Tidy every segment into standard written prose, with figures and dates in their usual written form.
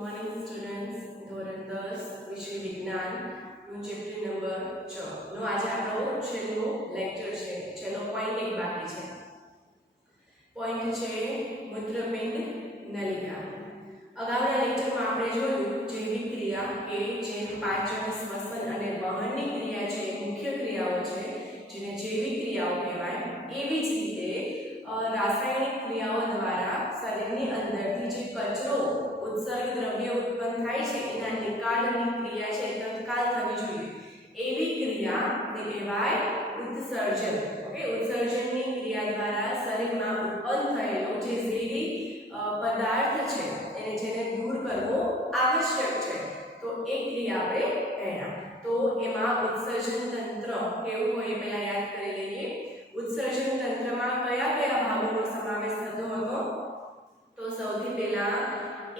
Morning students. ધોરણ 10 વિષય વિજ્ઞાનનું chapter number 6 નો આજે આપણો છેલ્લો લેક્ચર છે. છેલ્લો પોઈન્ટ એક બાકી છે. પોઈન્ટ છે મૂત્રપિંડ નલિકા. અગાઉના લેક્ચરમાં આપણે જોયું જૈવિક ક્રિયા કે જે પાચન, શ્વસન અને વહનની ક્રિયા છે, મુખ્ય ક્રિયાઓ છે જેને જૈવિક ક્રિયાઓ કહેવાય. એવી જ રીતે રાસાયણિક ક્રિયાઓ દ્વારા શરીરની અંદરથી જે કચરો ઉત્સર્ગ દ્રવ્ય ઉત્પન્ન થાય છે એના નિકાલની ક્રિયા છે તત્કાલ થવી જોઈએ. એવી ક્રિયાને કહેવાય ઉત્સર્જન. ઓકે, ઉત્સર્જનની ક્રિયા દ્વારા શરીરમાં ઉત્પન્ન થયેલો જે ઝેરી પદાર્થ છે એને જેને દૂર કરવો આવશ્યક છે, તો એ ક્રિયા આપણે કહેના. તો એમાં ઉત્સર્જન તંત્ર કેવું હોય એ પહેલા યાદ કરી લઈએ. ઉત્સર્જન તંત્રમાં કયા કયા ભાગોનો સમાવેશ થતો હતો? તો સૌથી પહેલા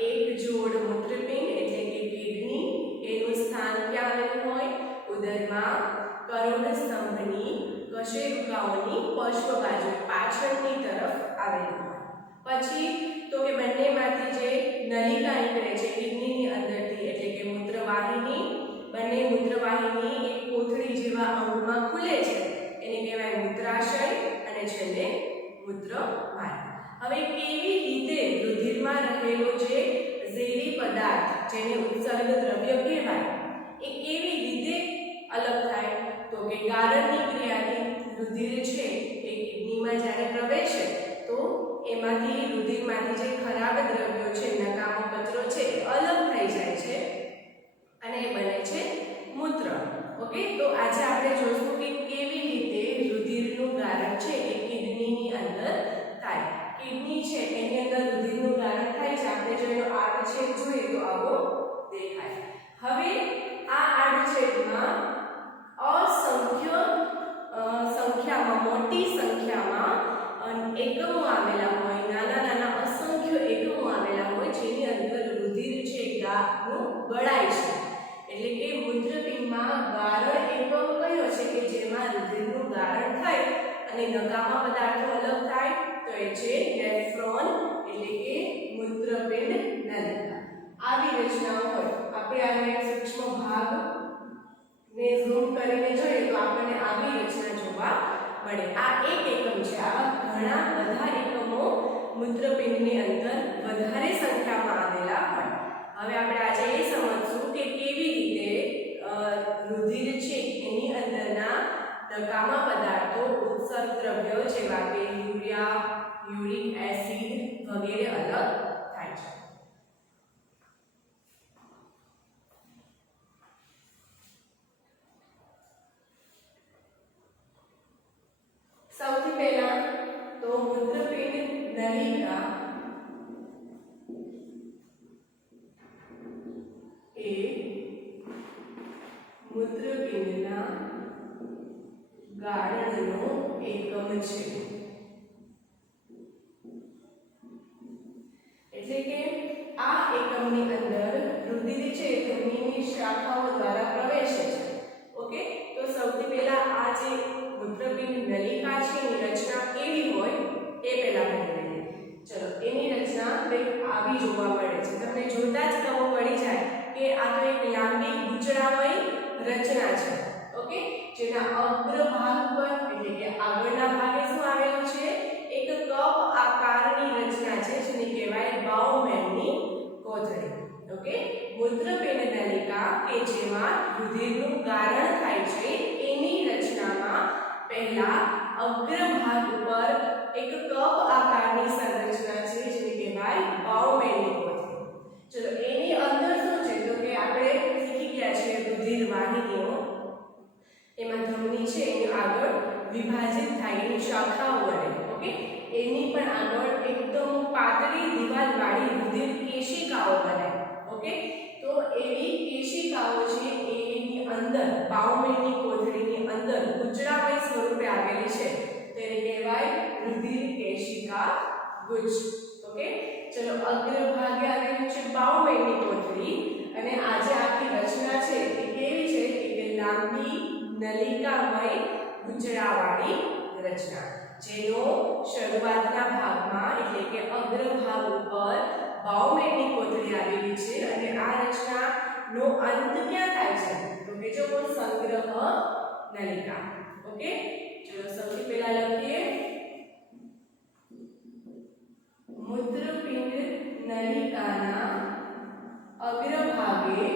એક જોડ મૂત્રપિંડ એટલે કે કિડની, એનું સ્થાન ક્યાં આવેલું હોય? ઉદરમાં. કરોડ સ્તંભની કશેરુકાઓની પશ્વ બાજુ પાછળની તરફ આવેલું હોય. પછી તો કે બંનેમાંથી જે નલિકા નીકળે છે કિડનીની અંદરથી એટલે કે મૂત્રવાહિની, બંને મૂત્રવાહિની એક કોથળી જેવા અંગમાં ખુલે છે એને કહેવાય મૂત્રાશય અને છેલ્લે મૂત્રવાહિની. હવે કેવી રીતે રુધિરમાં રહેલો જે ઝેરી પદાર્થ જેને ઉત્સર્ગ દ્રવ્ય કહેવાય એ કેવી રીતે અલગ થાય? તો કે ગાળણની ક્રિયાથી રુધિર છે એ કિડનીમાં જ્યારે પ્રવેશે તો એમાંથી રુધિરમાંથી જે ખરાબ દ્રવ્યો છે, નકામો કચરો છે એ અલગ થઈ જાય છે અને એ બને છે મૂત્ર. ઓકે, તો આજે આપણે જોઈશું કે કેવી રીતે રુધિરનું ગાળણ છે એ કિડનીની અંદર થાય. કિડની છે એની અંદર રુધિરનું ગાળણ થાય છે. આપણે જો એનો આડછેદ જોઈએ તો આવો દેખાય. હવે આ આડછેદમાં અસંખ્ય સંખ્યામાં, મોટી સંખ્યામાં એકમો આવેલા હોય, નાના નાના અસંખ્ય એકમો આવેલા હોય જેની અંદર રુધિર છે ગાળનું ગળાય છે. એટલે કે મૂત્રપિંડમાં ગાળણ એકમ કયો છે કે જેમાં રુધિરનું ગાળણ થાય અને નકામા પદાર્થો અલગ થાય? તો એ છે નેફ્રોન એટલે કે મૂત્રપિંડ નલિકા. આવી રચનાઓ હોય. આપણે આનો એક સૂક્ષ્મ ભાગ ને ઝૂમ કરીને જોઈએ તો આપણને આવી રચના જોવા મળે. આ એક એકમ છે. આવા ઘણા બધા એકમો મૂત્રપિંડની અંદર વધારે સંખ્યામાં આવેલા હોય. હવે આપણે આજે એ સમજશું કે કેવી રીતે રુધિર છે એની અંદરના નકામા પદાર્થો, ઉત્સર્ગ દ્રવ્યો જેવા કે યુરિયા, યુરિક એસિડ વગેરે અલગ થાય છે. સૌથી પહેલા તો મૂત્રપિંડ નલિકા એ મૂત્રપિંડના ગાળણનો એકમ છે. એટલે કે આ એકમની અંદર રુધિર છે ધમનીની શાખાઓ દ્વારા પ્રવેશે છે. ઓકે, તો સૌથી પહેલા આ જે મૂત્રપિંડ નલિકા છે એની રચના કેવી હોય એ પહેલા ભણી લઈએ. ચલો, એની રચના કંઈક આવી જોવા મળે છે. તમને જોતા જ ખબર પડી જાય કે આ તો એક લાંબી ગૂંચળામય રચના છે. ઓકે, જેના અગ્રભાગ પર એટલે કે આગળના ભાગે શું આવેલું છે? એક કપ આકારની રચના છે જેને કહેવાય બાઉમેનની કોથળી. ઓકે, મૂત્રપિંડ નલિકા કે જેમાં રુધિરનું ગાળણ થાય છે એની રચનામાં પહેલા અગ્રભાગ પર એક કપ આકારની સંરચના છે જેને કહેવાય બાઉમેનની કોથળી. ચલો, એની અંદર શું છે? તો કે આપણે શીખી ગયા છીએ રુધિર વાહિનીઓ. એમાં ધમની છે એની આગળ વિભાજિત થાય એની શાખાઓ વડે. ઓકે, એની પણ આગળ એકદમ પાતળી દિવાલવાળી રુધિર કેશિકાઓ બને. ઓકે, તો એવી કેશિકાઓ છે એની અંદર બાઉમેનની કોથળીની અંદર ગૂંચળામય સ્વરૂપે આવેલી છે તેને કહેવાય રુધિર કેશિકા ગુચ્છ. ઓકે, ચલો, અગ્રભાગે આવેલું છે બાઉમેનની કોથળી અને આજે આખી રચના છે એ કેવી છે કે લાંબી નલિકામય ગૂંચળાવાળી રચના જેનો શરૂઆતના ભાગમાં એટલે કે અગ્રભાગ ઉપર બાઉમેન્ટની કોથળી આવેલી છે અને આ રચનાનો અંત ક્યાં થાય છે તો કે જો સંગ્રહ નલિકા. ઓકે, ચલો સૌથી પહેલા લખીએ મૂત્રપિંડ નલિકાના અગ્રભાગે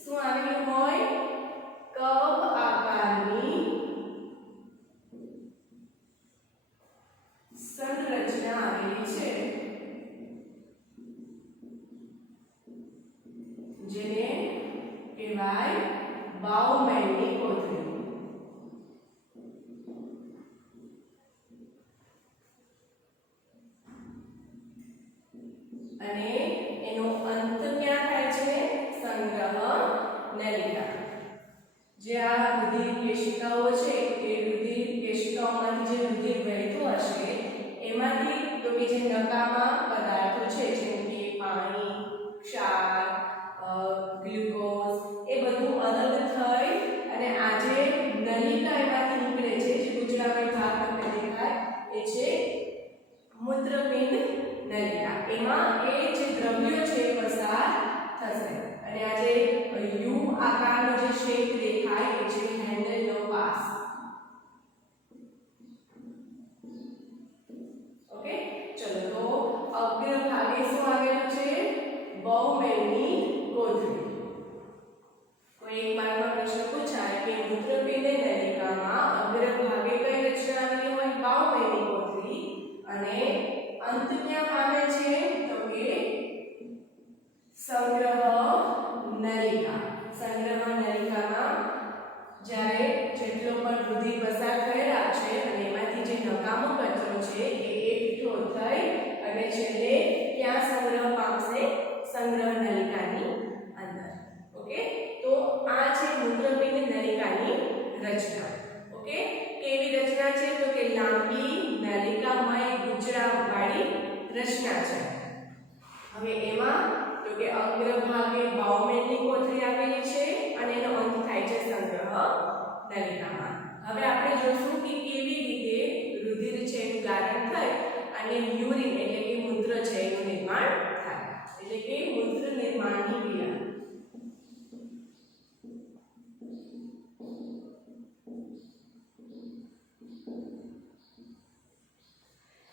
શું આવેલું હોય કપ આકારની સંરચના આવેલી છે જેને કહેવાય બાઉમેન્ટની કોથળી. અને એનો અંત ક્યાં થાય છે સંગ્રહ નલિકા. જે આ રુધિર કેશિકાઓ છે એ રુધિર કેશિકાઓમાંથી જે રુધિર વહેતું હશે એમાંથી તો કે જે નકામા પદાર્થો છે જેમ કે પાણી, ક્ષાર, ગ્લુકોઝ એ બધું અલગ થઈ અને આ જે નલિકા એમાંથી નીકળે છે જે ગુજરાતી ભાગ તમને દેખાય એ છે મૂત્રપિંડ નલિકા. એમાં એ જે દ્રવ્યો છે પસાર થશે અને આ જે યુ આકારનો જે શેપ દેખાય એ છે હેન્ડલનો પાસ. ઓકે, ચલો તો અગ્રભાગે શું આવેલું છે બાઉમેન્ટની કોથળી. કોઈ એક માર્કમાં પ્રશ્ન પૂછાય કે મૂત્રપિંડ નલિકામાં અગ્રભાગે કઈ રચના આવેલી હોય બાઉમેન્ટની કોથળી અને અંત ક્યાં પામે છે તો કે સંગ્રહ નલિકા. સંગ્રહ નલિકામાં જ્યારે જેટલો પણ રુધિર પસાર થયેલા છે અને એમાંથી જે નકામો કચરો છે એ એકઠો થઈ અને છેલ્લે ક્યાં સંગ્રહ પામશે સંગ્રહ નલિકાની અંદર. ઓકે, તો આ છે મૂત્રપિંડ નલિકાની રચના. ઓકે, કેવી રચના છે તો કે લાંબી નલિકામય ગુચરાવાળી રચના છે. હવે એમાં તો કે અગ્રભાગે બાઉમેન્ટની કોથળી આવેલી છે અને એનો અંત થાય છે સંગ્રહ નલિકામાં. હવે આપણે જોશું કે કેવી રીતે રુધિર છે એનું ગારણ થાય અને યુરિન એટલે કે મૂત્ર છે એનું નિર્માણ થાય, એટલે કે મૂત્ર નિર્માણની ક્રિયા.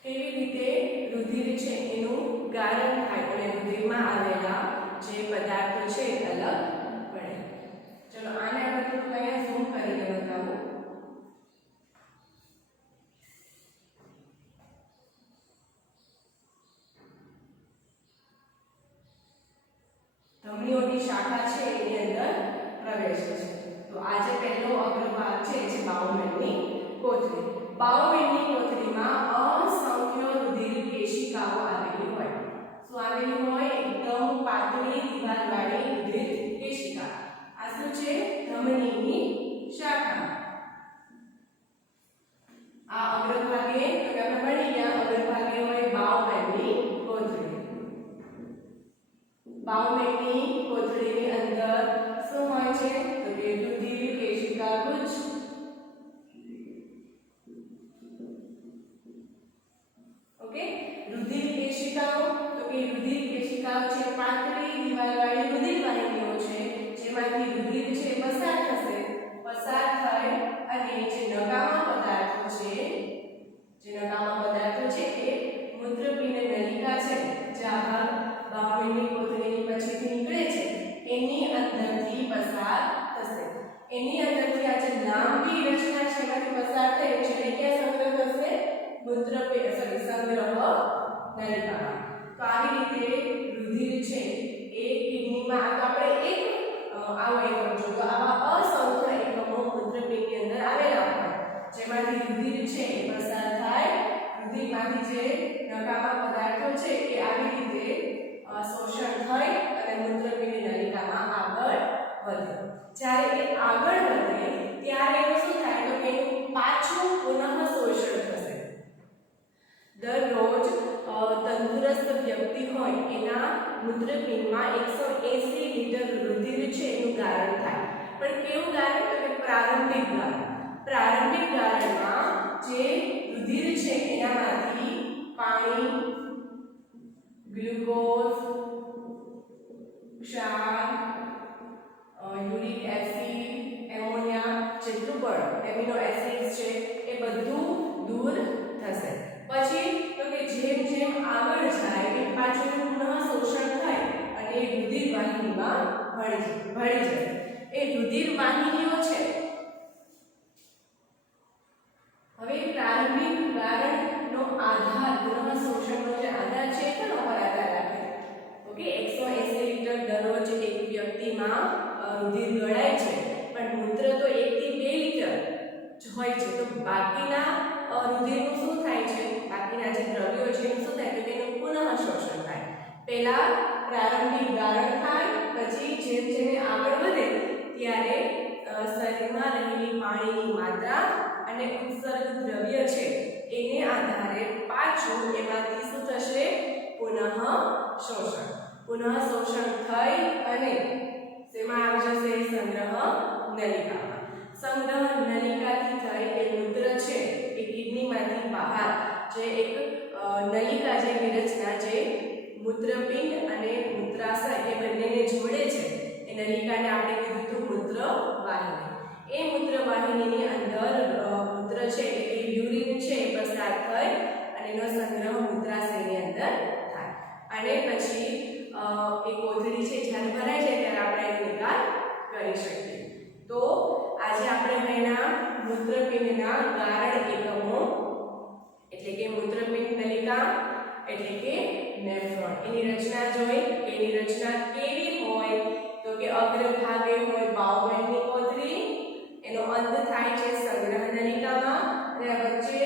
કેવી રીતે રુધિર છે એનું ગારણ થાય અને રુધિરમાં આવેલા જે પદાર્થો છે અલગ પડે. ચલો આને આપણે થોડું અહીંયા ઝૂમ કરીને બતાવું. ધમનીઓની શાખા છે એની અંદર પ્રવેશે છે. તો આ જે પહેલો અગ્રભાગ છે જે બાઉમેન્ટની કોથળી. બાઉમેન્ટની કોથળીમાં અસંખ્ય રુધિર કેશિકાઓ આવેલી હોય. શું આવેલી હોય એકદમ પાતળી દિવાલવાળી રુધિર કેશિકા. આ શું છે ધમનીની શાખા. આ અગ્રભાગે તો આપણે ભણી ગયા અગ્રભાગે હોય બાઉમેન્ટની કોથળી. બાઉમેન્ટની કોથળીની અંદર શું હોય છે તો કે રુધિર કેશિકા ગુચ્છ. ઓકે, રુધિર કેશિકાઓ તો કે રુધિર કેશિકાઓ છે પાતળી દિવાલવાળી રુધિર વાહિનીઓ છે જેમાંથી રુધિર છે પસાર થશે. પસાર થઈ અને જે નકામા પદાર્થો છે એ મૂત્રપિંડ નલિકા છે જે આ ભાગ બાઉમેન્ટની કોથળીની પછીથી નીકળે છે એની અંદરથી પસાર થશે. એની અંદરથી આ જે લાંબી રચના છે એમાંથી પસાર થઈ છે એટલે ક્યાં સંગ્રહ થશે મૂત્રપિંડ સંગ્રહ નલિકામાં. તો આવી રીતે રુધિર છે એ કિડનીમાં આ તો આપણે એક આવો એકમ જો તો આવા અસંખ્ય એકમો મૂત્રપિંડની અંદર આવેલા હોય જેમાંથી રુધિર છે એ પસાર થાય. રુધિરમાંથી જે નકામા પદાર્થો છે એ આવી રીતે શોષણ થઈ અને મૂત્રપિંડ નલિકામાં આગળ વધે. જ્યારે એ આગળ વધે ત્યારે એનું શું થાય તો કે એનું પાછું પુનઃ શોષણ થશે. દરરોજ તંદુરસ્ત વ્યક્તિ હોય એના મૂત્રપિંડમાં 180 લીટર રુધિર છે એનું ગારણ થાય. પણ કેવું ગારણ તો કે પ્રારંભિક ગારણ. પ્રારંભિક ગારણમાં જે રુધિર છે એનામાંથી પાણી, ગ્લુકોઝ, ક્ષાર, યુરિક એસિડ, એમોનિયા, જેટલું પણ એમિનો એસિડ્સ છે એ બધું દૂર થશે. પછી તો કે જેમ જેમ આગળ જાય એ પાછું પુનઃ શોષણ થાય અને એ રુધિર વાહિનીમાં ભળી જાય. એ રુધિર વાહિનીઓ છે હવે પ્રારંભિક ગાળણનો આધાર, પુનઃ શોષણનો જે આધાર છે એ કોના પર આધાર રાખે? ઓકે, 180 લીટર દરરોજ એક વ્યક્તિમાં રુધિર ગળાય છે, પણ મૂત્ર તો 1 થી 2 લીટર જ હોય છે. તો બાકીના રુધિરનું શું થાય છે? બાકીના જે દ્રવ્યો છે એનું શું થાય? તો તેનું પુનઃ શોષણ થાય. પહેલા પ્રારંભિક ગાળણ થાય, પછી જેમ જેમ આગળ વધે ત્યારે શરીરમાં રહેલી પાણીની માત્રા અને ઉત્સર્ગ દ્રવ્ય છે એને આધારે પાછું એમાંથી શું થશે? પુનઃ શોષણ. પુનઃ શોષણ થઈ અને શેમાં આવી જશે? સંગ્રહ નલિકામાં. સંગ્રહ નલિકાથી થઈ એ મૂત્ર છે એ કિડનીમાંથી બહાર જે એક નલિકા જેવી રચના જે મૂત્રપિંડ અને મૂત્રાશય એ બંનેને જોડે છે એ નલિકાને આપણે કીધું હતું મૂત્ર વાહિની. એ મૂત્ર વાહિનીની અંદર મૂત્ર છે એટલે કે યુરિન છે એ પસાર થઈ અને એનો સંગ્રહ મૂત્રાશયની અંદર થાય અને પછી એ કોથળી છે જ્યારે ભરાય છે ત્યારે આપણે એનો નિકાલ કરી શકીએ. તો આજે આપણે ભણ્યા મૂત્રપિંડના ગાળણ એકમો એટલે કે મૂત્રપિંડ નલિકા એટલે કે નેફ્રોન. એની રચના જોઈ. એની રચના કેવી હોય? તો કે અગ્રભાગે હોય બાઉવેલની કોથળી, એનો અંત થાય છે સંગ્રહ નલિકામાં અને વચ્ચે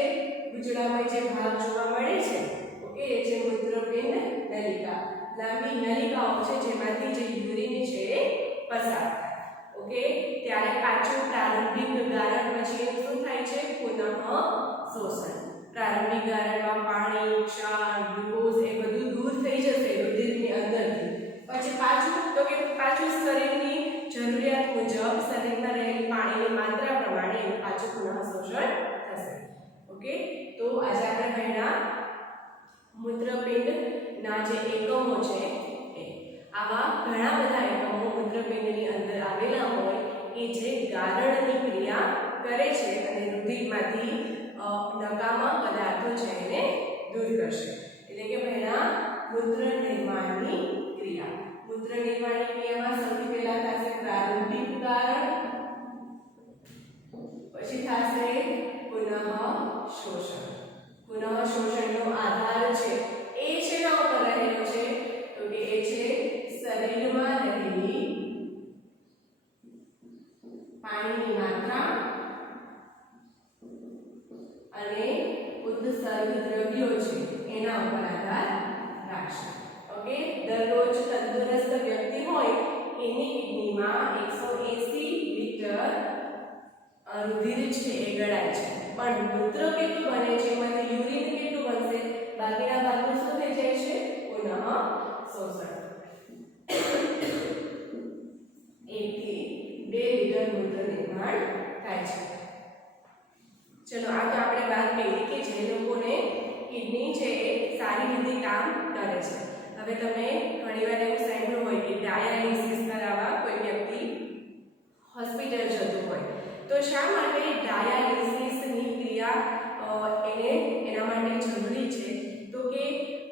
ગુચડામય જે ભાગ જોવા મળે છે ઓકે એ છે મૂત્રપિંડ નલિકા. લાંબી નલિકાઓ છે જેમાંથી જે યુરિન છે એ પસાર થાય. ઓકે, ત્યારે પાછું પ્રારંભિક ગાળણ પછી શું થાય છે? પુનઃ શોષણ. પ્રારંભિક ગાળણમાં પાણી, ક્ષાર, ગ્લુકોઝ એ બધું દૂર થઈ જશે રુધિરની અંદરથી. પછી પાછું શરીરની જરૂરિયાત મુજબ શરીરમાં રહેલી પાણીની માત્રા પ્રમાણે એનું પાછું પુનઃ શોષણ થશે. ઓકે, તો આજે આપણે ભણ્યા મૂત્રપિંડના જે એકમો છે એ આવા ઘણા બધા એકમો મૂત્રપિંડની અંદર આવેલા હોય કે જે ગાળણની ક્રિયા કરે છે અને રુધિરમાંથી નકામા પદાર્થો છે એને દૂર કરશે. એટલે કે પહેલા મૂત્ર નિર્માણની ક્રિયા. મૂત્ર નિર્માણની ક્રિયામાં સૌથી પહેલા થશે પ્રારંભિક ગાળણ, પછી થશે પુનઃ શોષણ. પુનઃ શોષણનો આધાર છે એ શેના ઉપર રહેલો છે? તો કે એ છે શરીરમાં રહેલી પાણીની માત્રા અને ઉત્સર્ગ દ્રવ્યો છે એના ઉપર આધાર રાખશે. ઓકે, દરરોજ તંદુરસ્ત વ્યક્તિ હોય એની કિડનીમાં 180 લીટર રુધિર છે એ ગળાય છે, પણ મૂત્ર કેટલું બને છે? એમાંથી યુરિન કેટલું બનશે? બાકીના ભાગનું શું થઈ જાય છે? પુનઃ શોષણ. 1 થી 2 લીટર મૂત્ર નિર્માણ થાય છે. ચલો, આ તો આપણે વાત કરી કે જે લોકોને કિડની છે એ સારી રીતે કામ કરે છે. હવે તમે ઘણીવાર એવું સાંભળ્યું હોય કે ડાયાલિસિસ કરાવવા કોઈ વ્યક્તિ હોસ્પિટલ જતું હોય, તો શા માટે ડાયાલિસિસની ક્રિયા એના માટે જરૂરી છે? તો કે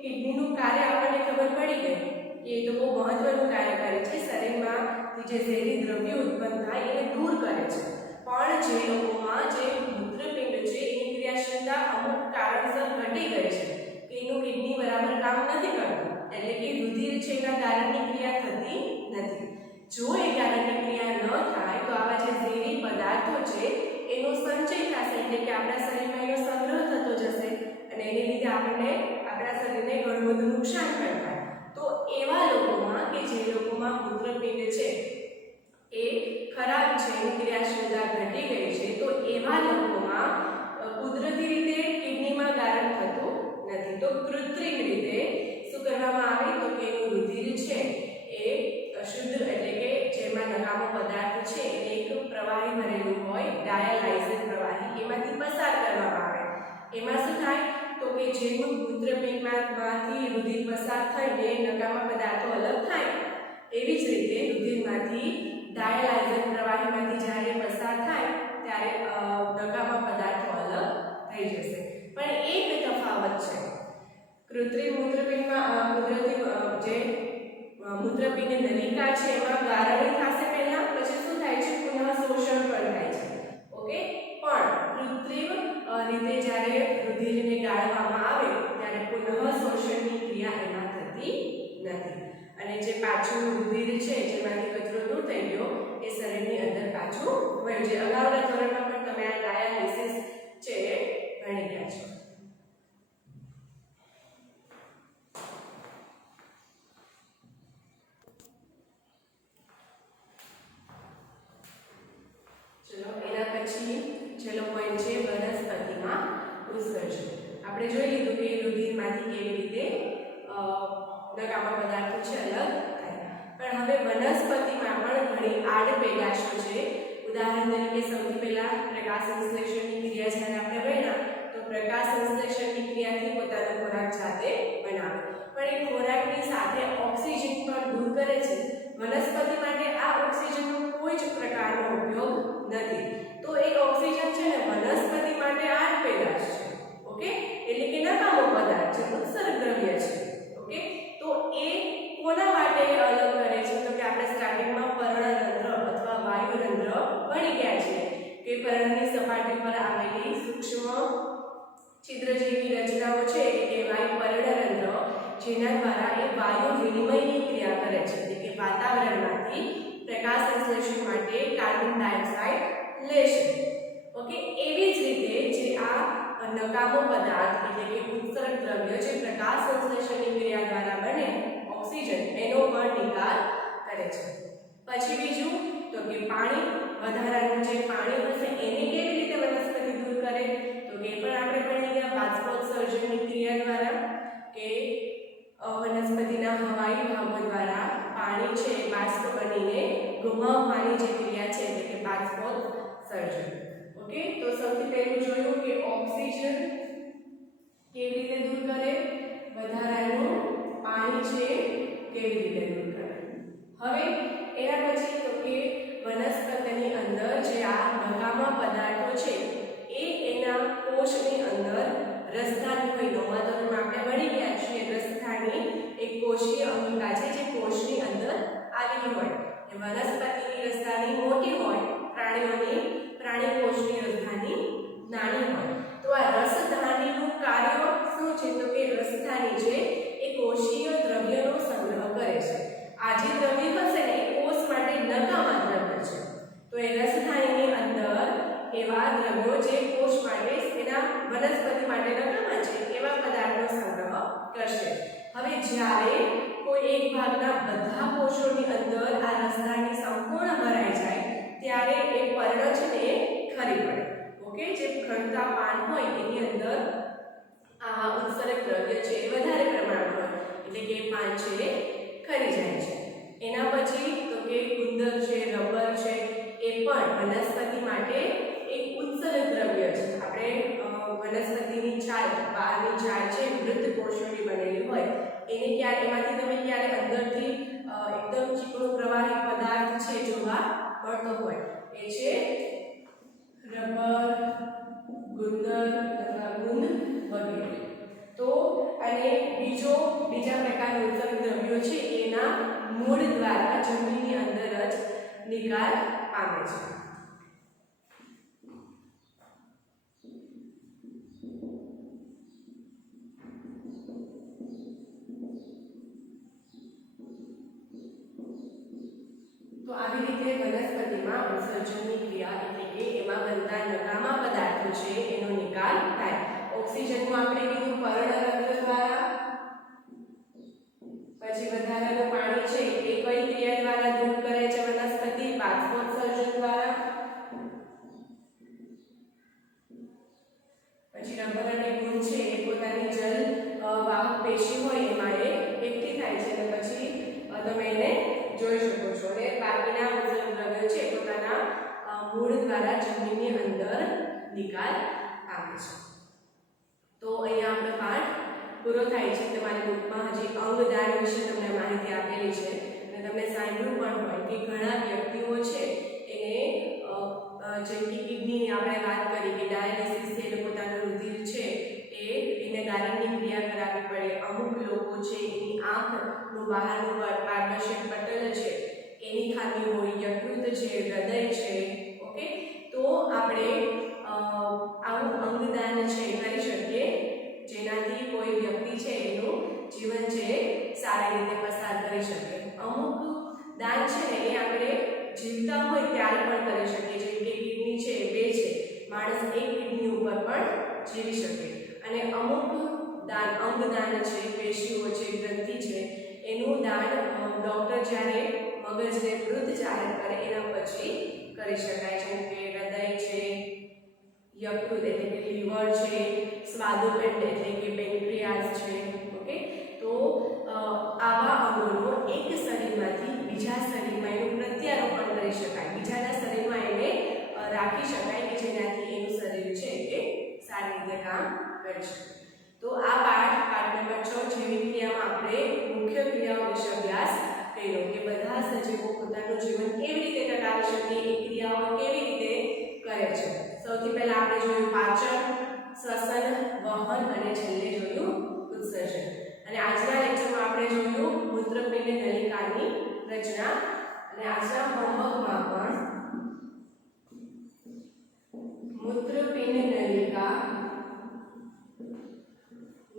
કિડનીનું કાર્ય આપણને ખબર પડી ગઈ કે એ તો બહુ મહત્વનું કાર્ય કરે છે. શરીરમાં જે ઝેરી દ્રવ્યો ઉત્પન્ન થાય એને દૂર કરે છે, પણ જે લોકોમાં જે મૂત્રપિંડ છે એની ક્રિયાશીલતા અમુક કારણસર ઘટી ગઈ છે કે એનું કિડની બરાબર કામ નથી કરતું, એટલે કે રુધિર છે એના ગાળણની ક્રિયા થતી નથી. જો એ ગાળણની ક્રિયા ન થાય તો આવા જે ઝેરી પદાર્થો છે એનો સંચય થશે, એટલે કે આપણા શરીરમાં એનો સંગ્રહ થતો જશે અને એને લીધે આપણને આપણા શરીરને ઘણું બધું નુકસાન પણ થાય. તો એવા લોકોમાં કે જે લોકોમાં મૂત્રપિંડ છે એ ખરાબ છે, એની ક્રિયાશીલતા ઘટી ગઈ છે, તો એવા લોકોમાં કુદરતી રીતે કિડનીમાં ગાળણ થતું નથી. તો કૃત્રિમ રીતે શું કરવામાં આવે? તો કે એનું રુધિર છે એ શુદ્ધ એટલે કે જેમાં નકામો પદાર્થ છે એને એક પ્રવાહી ભરેલું હોય ડાયાલાઇઝર પ્રવાહી, એમાંથી પસાર કરવામાં આવે. એમાં શું થાય? તો તો કે જેમ મૂત્રપિંડમાંથી રુધિર પસાર થઈને નકામા પદાર્થો અલગ થાય એવી જ રીતે રુધિરમાંથી ડાયાલાઇઝર પ્રવાહીમાંથી જ્યારે પસાર થાય ત્યારે નકામા પદાર્થો અલગ થઈ જશે. પણ એક તફાવત છે. કૃત્રિમ મૂત્રપિંડમાં કુદરતી જે મૂત્રપિંડ નલિકા છે એમાં ગાળણી થશે પહેલા, પછી શું થાય છે, પુનઃ શોષણ પણ થાય છે. ઓકે, પણ કૃત્રિમ રીતે જ્યારે રુધિરને ગાળવામાં આવે ત્યારે પુનઃ શોષણની ક્રિયા એમાં થતી નથી અને જે પાછું રુધિર છે જેમાંથી કચરો દૂર થઈ ગયો એ શરીરની અંદર પાછું વહી જાય. અગાઉના ધોરણમાં પણ તમે આ ડાયાલિસિસ છે ભણી ગયા છો. ચલો એના પછી છેલ્લો પોઈન્ટ છે વનસ્પતિમાં ઉત્સર્જન. આપણે જોઈ લીધું કે રુધિરમાંથી કેવી રીતે નકામા પદાર્થો છે અલગ થાય. પણ હવે વનસ્પતિમાં પણ ઘણી આડ પેદાશો છે. ઉદાહરણ તરીકે સૌથી પહેલા પ્રકાશ સંશ્લેષણની ક્રિયા જ્યારે આપણે ભણ્યા તો પ્રકાશ સંશ્લેષણની ક્રિયાથી પોતાનો ખોરાક જાતે બનાવે, પણ એ ખોરાકની સાથે ઓક્સિજન પણ દૂર કરે છે. વનસ્પતિ માટે આ ઓક્સિજનનો કોઈ જ પ્રકારનો ઉપયોગ નથી. તો એ ઓક્સિજન છે ને વનસ્પતિ માટે આડ પેદાશ છે. ઓકે, એટલે કે નકામો પદાર્થ છે, ઉત્સર્ગ દ્રવ્ય છે. ઓકે, તો એ કોના માટે અલગ કરે છે? તો કે આપણે સ્ટાર્ટિંગમાં પર્ણરંધ્ર અથવા વાયુરંધ્ર ભણી ગયા છે કે પર્ણની સપાટી પર આવેલી સૂક્ષ્મ છિદ્ર જેવી રચનાઓ છે એ કહેવાય પર્ણરંધ્ર, જેના દ્વારા એ વાયુ વિનિમયની ક્રિયા કરે છે, એટલે કે વાતાવરણમાંથી પ્રકાશ સંશ્લેષણ માટે કાર્બન ડાયોક્સાઇડ લેશે. ઓકે, એવી જ રીતે જે આ નકામો પદાર્થ એટલે કે ઉત્સર્ગ દ્રવ્ય જે પ્રકાશ સંશ્લેષણની ક્રિયા દ્વારા બને ઓક્સિજન, એનો પણ નિકાલ કરે છે. પછી બીજું તો કે પાણી, વધારાનું જે પાણી હશે એને કેવી રીતે વનસ્પતિ દૂર કરે? તો કે પણ આપણે ભણી ગયા બાષ્પોત્સર્જનની ક્રિયા દ્વારા કે વનસ્પતિના હવાઈ ભાગો દ્વારા પાણી છે બાષ્પ બનીને ગુમાવવાની જે ક્રિયા છે એટલે કે બાષ્પોત્સર્જન. ઓકે, તો સૌથી પહેલું જોયું કે ઓક્સિજન કેવી રીતે દૂર કરે, વધારાનું પાણી છે કેવી રીતે દૂર કરે. હવે એના પછી તો કે વનસ્પતિની અંદર જે આ નકામા પદાર્થો છે એ એના કોષની અંદર રસધાની હોય. નવમા ધોરણમાં આપણે ભણી ગયા છીએ રસધાની એક કોષીય અંગિકા છે જે કોષની અંદર આવેલી હોય. એ વનસ્પતિની રસધાની મોટી હોય, પ્રાણી કોષની રસધાની નાની હોય. તો આ રસધાનીનું કાર્ય શું છે? તો કે રસધાની છે એ કોષીય દ્રવ્યનો સંગ્રહ કરે છે. આ જે દ્રવ્ય હશે ને એ કોષ માટે નકામા દ્રવ્ય છે. તો એ રસધાનીની અંદર એવા દ્રવ્યો જે કોષ માટે એના વનસ્પતિ માટે નકામા છે એવા પદાર્થનો સંગ્રહ કરશે. હવે જ્યારે કોઈ એક ભાગના બધા કોષોની અંદર આ રસધાની સંપૂર્ણ ભરાઈ જાય ત્યારે એ પર્ણ છે ને ખરી પડે. ઓકે, જે ખરતા પાન હોય એની અંદર આ ઉત્સર્ગ દ્રવ્ય છે એ વધારે પ્રમાણમાં હોય એટલે કે પાન છે ખરી જાય છે. એના પછી તો કે ગુંદર છે, રબર છે, એ પણ વનસ્પતિ માટે એક ઉત્સર્ગ દ્રવ્ય છે. આપણે વનસ્પતિની છાલ, બહારની છાલ છે મૃત કોષોની બનેલી હોય એને એમાંથી તમે ક્યારે અંદરથી એકદમ ચીકણો પ્રવાહી પદાર્થ છે જોવા મળતો હોય એ છે રબર, ગુંદર અથવા ગુંદ વગેરે. તો અને બીજા પ્રકારના ઉત્સર્ગ દ્રવ્યો છે એના મૂળ દ્વારા જમીનની અંદર જ નિકાલ પામે છે. તો આવી રીતે વનસ્પતિમાં ઉત્સર્જનની ક્રિયા એટલે કે એમાં બનતા નકામા પદાર્થો છે એનો નિકાલ થાય. ઓક્સિજનનું આપણે કીધું પર્ણરંધ્ર દ્વારા, પછી વધારાનું પાણી છે એ કઈ ક્રિયા દ્વારા દૂર કરે છે વનસ્પતિ? બાષ્પોત્સર્જન દ્વારા. પછી રબર અને ગુંદ છે એ પોતાની જલ વાહક પેશી હોય એમાં એ એકઠી થાય છે અને પછી તમે એને જોઈ શકો છો. અને બાકીના ઉત્સર્ગ દ્રવ્યો છે પોતાના મૂળ દ્વારા જમીનની અંદર નિકાલ પામે છે. તો અહીંયા આપણે પૂરો થાય છે. તમારી બુકમાં હજી અંગદાન વિશે તમને માહિતી આપેલી છે અને તમે સાંભળ્યું પણ હોય કે ઘણા વ્યક્તિઓ છે એને જેમ કે કિડનીની આપણે વાત કરી કે ડાયાલિસિસથી એને પોતાનું રુધિર છે એને ગારણની ક્રિયા કરાવવી પડે. અમુક લોકો છે એની આંખનું બહારનું પારદર્શક પટલ છે એની ખામી હોય, યકૃત છે, હૃદય છે. ઓકે, તો આપણે આવું અંગદાન છે કરી શકીએ જેનાથી કોઈ વ્યક્તિ છે એનું જીવન છે સારી રીતે પસાર કરી શકે. અમુક દાન છે ને એ આપણે જીવતા હોય ત્યારે પણ કરી શકીએ. જેમ કે કિડની છે, 2 છે, માણસ એક કિડની ઉપર પણ જીવી શકે. અને અમુક દાન અંગદાન છે, પેશીઓ છે, ગ્રંથિ છે, એનું દાન ડૉક્ટર જ્યારે મગજને મૃત જાહેર કરે એના પછી કરી શકાય. જેમ કે હૃદય છે, યકૃત એટલે કે લીવર છે, સ્વાદુપિંડ એટલે કે પેન્ક્રિયાસ છે. ઓકે, તો આવા અંગોનો એક શરીરમાંથી બીજા શરીરમાં એનું પ્રત્યારોપણ કરી શકાય, બીજાના શરીરમાં એને રાખી શકાય કે જેનાથી એનું શરીર છે એ સારી રીતે કામ કરી શકે. તો આ પાઠ નંબર 6 જેવી ક્રિયામાં આપણે મુખ્ય ક્રિયાઓ વિશે અભ્યાસ કર્યો કે બધા સજીવો પોતાનું જીવન કેવી રીતે ટકાવી શકે, એ ક્રિયાઓ કેવી રીતે કરે છે. સૌથી પહેલા આપણે જોયું પાચન, શ્વસન, વહન અને છેલ્લે જોયું ઉત્સર્જન. અને આજના લેક્ચરમાં આપણે જોયું મૂત્રપિંડ નલિકાની રચના. અને આજના હોમવર્કમાં પણ મૂત્રપિંડ નલિકા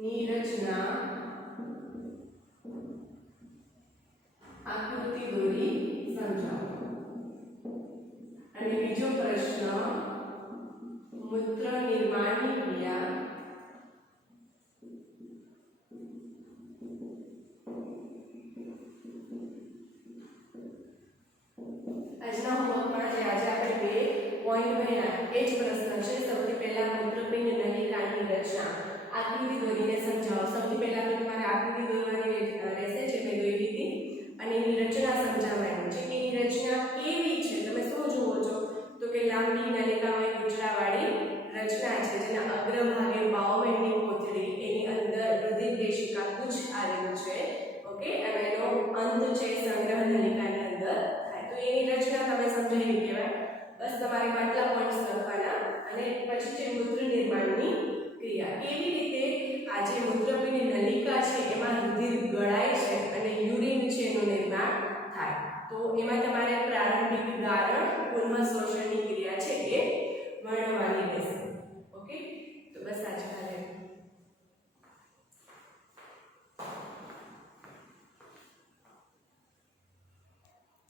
ની રચના આકૃતિ દોરી સમજાવો. અને બીજો પ્રશ્ન મૂત્ર નિર્માણની ક્રિયા આજના હોમવર્કમાં જે આજે આપણે 2 પોઈન્ટ ભણ્યા એ જ પ્રશ્ન છે. સૌથી પહેલા મૂત્રપિંડ નલિકાની રચના આકૃતિ દોરીને સમજાવો. સૌથી પહેલા તો તમારે આકૃતિ દોરવાની રહેશે જે મેં દોરી હતી અને એની રચના સમજાવવાની છે કે એની રચના કેવી છે. તમે શું જુઓ છો તો કે લાંબી નલિકામાં ગુચડાવાળી રચના છે જેના અગ્રભાગે બાઓમેન્ટની કોથળી, એની અંદર રુધિર કેશિકા કુછ આવેલું છે. ઓકે, અને એનો અંત છે સંગ્રહ નલિકાની અંદર થાય. તો એની રચના તમે સમજાવી કહેવાય. બસ તમારે આટલા પોઈન્ટ્સ લખવાના. અને પછી છે મૂત્ર નિર્માણની ક્રિયા. કેવી રીતે આ જે મૂત્રપિંડ નલિકા છે એમાં રુધિર ગળાય છે અને યુરિન છે એનું નિર્માણ થાય. તો એમાં તમારે પ્રારંભિક ગારણ, પુનઃશોષણની ક્રિયા છે એ વર્ણવવાની રહેશે. ઓકે, તો બસ આજે